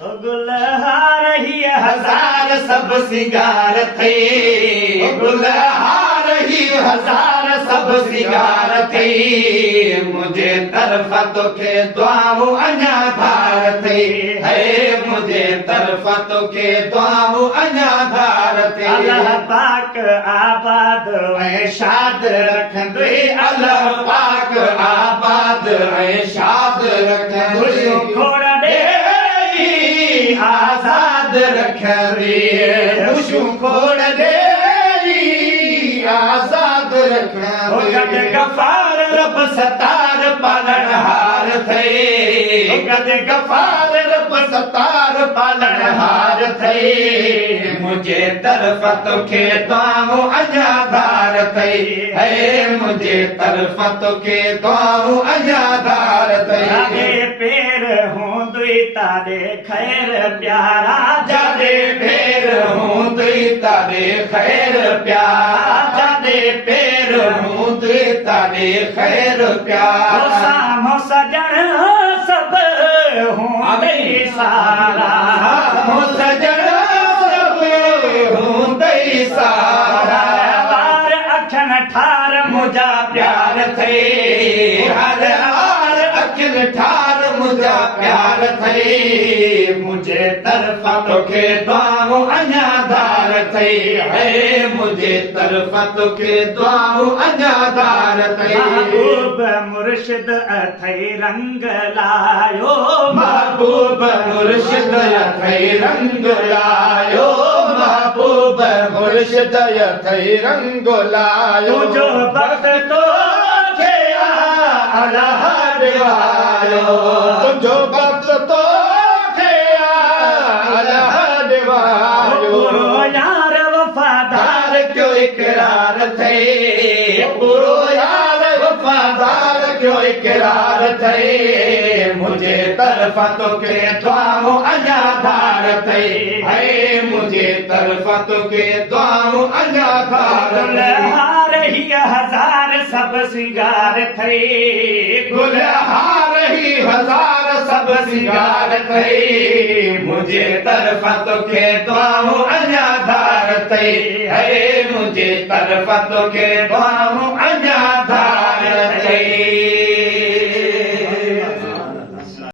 गुलहार ही हजार सब सिंगार थे गुलहार ही हजार सब सिंगार थे मुझे तरफ़ तोखे दुआऊं अञा धार थे है मुझे तरफ़ तोखे दुआऊं अञा धार थे अल्लाह पाक आबाद ऐं शाद रखंदे अल्लाह पाक आबाद ऐं शाद रखंदे खोड़ दे आजाद रखंदे खुशियूं खोड़ दे आजाद रखंदे गफ़ार रब सतार पालनहार थे गदे गफ़ार रब सतार पालनहार थे मुझे तरफ़ तोखे दुआऊं अञा धार थे है मुझे तरफ़ तोखे दुआऊं अञा धार थे पेर हूंदुई तारे खैर प्यारा जादे पेर हूंदुई तारे खैर प्यारा जादे पेर हूंदुई तारे खैर प्यारा सामो सजण सब हूंदई सारा सामो सजण सब हूंदई सारा बार अखन ठार मुंहिंजा प्यार थे हर हार अखिल ठार मुंहिंजा प्यार थे मुंहिंजे तरफ़ तोखे दुआऊं अञा धार थे है मुंहिंजे तरफ़ तोखे दुआऊं अञा धार थे महबूब मुर्शिद अथई रंग लायो महबूब मुर्शिद अथई रंग लायो महबूब मुर्शिद अथई रंग लायो तुंहिंजो वक्त तो अल्लाह दिवायो तुंहिंजो वक्त तो अल्लाह दिवायो यार वफादार क्यों इकरार थे पूरो यार वफादार क्यों इकरार थे मुझे तरफ़ तोखे दुआऊं अञा धार थे है मुझे तरफ़ तोखे दुआऊं अञा धार गुलहार ही हजार सब सिंगार थे गुलहार ही हजार सब सिंगार थे मुझे तरफ़ तोखे दुआऊं अञा धार थे है मुझे तरफ़ तोखे दुआऊं अञा धार